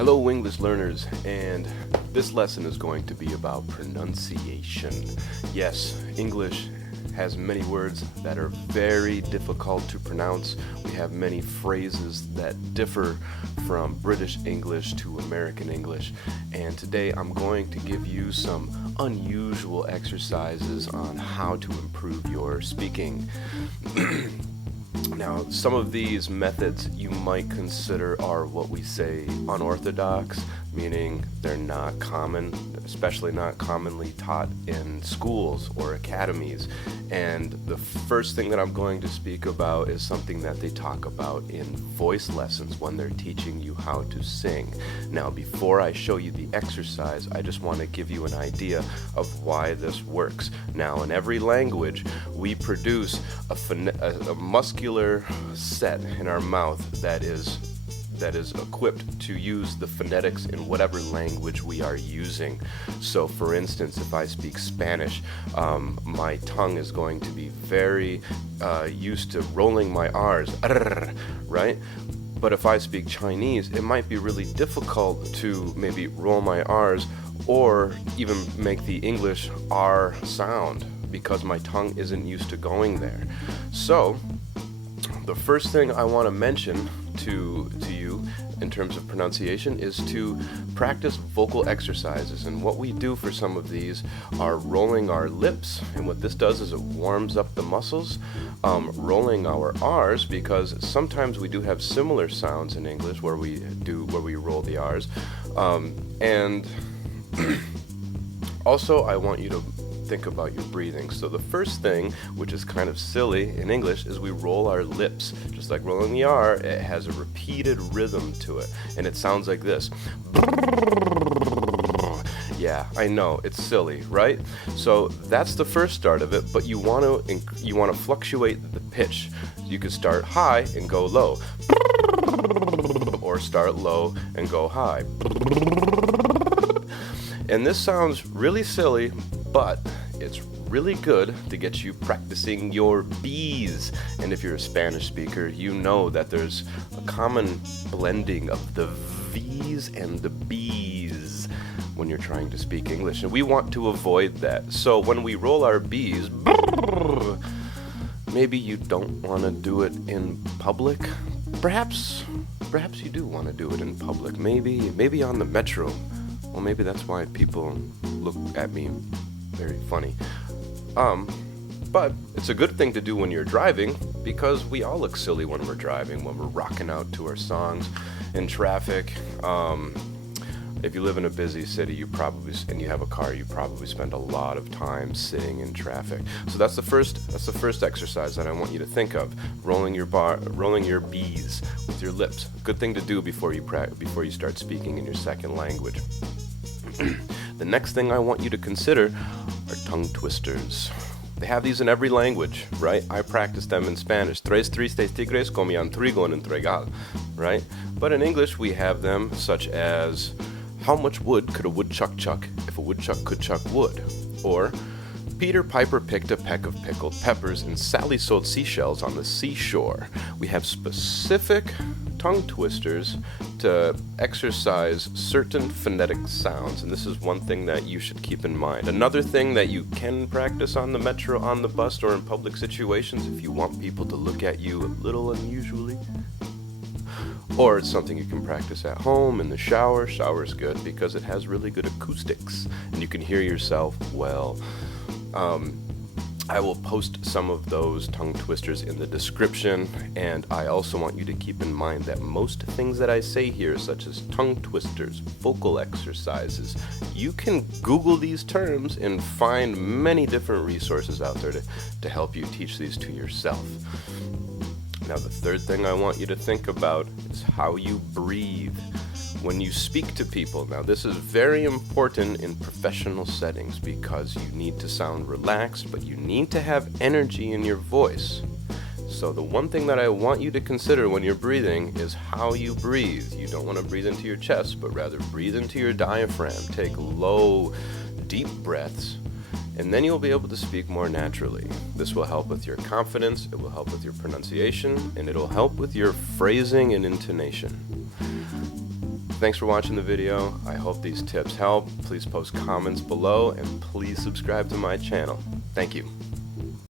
Hello, English learners, and this lesson is going to be about pronunciation. Yes, English has many words that are very difficult to pronounce. We have many phrases that differ from British English to American English, and today I'm going to give you some unusual exercises on how to improve your speaking. Now, some of these methods you might consider are what we say unorthodox, meaning they're not common, especially not commonly taught in schools or academies. And the first thing that I'm going to speak about is something that they talk about in voice lessons when they're teaching you how to sing. Now, before I show you the exercise, I just want to give you an idea of why this works. Now, in every language, we produce a muscular set in our mouth that is equipped to use the phonetics in whatever language we are using. So for instance, if I speak Spanish, my tongue is going to be very used to rolling my R's, right? But if I speak Chinese, it might be really difficult to maybe roll my R's or even make the English R sound because my tongue isn't used to going there. So the first thing I want to mention to you in terms of pronunciation is to practice vocal exercises. And what we do for some of these are rolling our lips, and what this does is it warms up the muscles. Rolling our R's, because sometimes we do have similar sounds in English where we roll the R's, and also I want you to think about your breathing. So the first thing, which is kind of silly in English, is we roll our lips. Just like rolling the R, it has a repeated rhythm to it, and it sounds like this. Yeah, I know, it's silly, right? So that's the first start of it, but you want to fluctuate the pitch. You could start high and go low, or start low and go high. And this sounds really silly, but it's really good to get you practicing your B's. And if you're a Spanish speaker, you know that there's a common blending of the V's and the B's when you're trying to speak English, and we want to avoid that. So when we roll our B's, maybe you don't want to do it in public. Perhaps you do want to do it in public. Maybe on the metro. Well, maybe that's why people look at me very funny. But it's a good thing to do when you're driving, because we all look silly when we're driving, when we're rocking out to our songs in traffic. If you live in a busy city, and you have a car, you probably spend a lot of time sitting in traffic. So that's the first exercise that I want you to think of: rolling your B's with your lips. Good thing to do before you start speaking in your second language. The next thing I want you to consider are tongue twisters. They have these in every language, right? I practice them in Spanish. Tres tristes tigres comían trigo en un trigal, right? But in English, we have them such as, how much wood could a woodchuck chuck if a woodchuck could chuck wood? Or, Peter Piper picked a peck of pickled peppers and Sally sold seashells on the seashore. We have specific tongue twisters to exercise certain phonetic sounds, and this is one thing that you should keep in mind. Another thing that you can practice on the metro, on the bus, or in public situations if you want people to look at you a little unusually. Or it's something you can practice at home, in the shower. Shower's good because it has really good acoustics and you can hear yourself well. I will post some of those tongue twisters in the description, and I also want you to keep in mind that most things that I say here, such as tongue twisters, vocal exercises, you can Google these terms and find many different resources out there to help you teach these to yourself. Now, the third thing I want you to think about is how you breathe when you speak to people. Now, this is very important in professional settings because you need to sound relaxed, but you need to have energy in your voice. So the one thing that I want you to consider when you're breathing is how you breathe. You don't want to breathe into your chest, but rather breathe into your diaphragm. Take low, deep breaths, and then you'll be able to speak more naturally. This will help with your confidence, it will help with your pronunciation, and it'll help with your phrasing and intonation. Thanks for watching the video. I hope these tips help. Please post comments below and please subscribe to my channel. Thank you.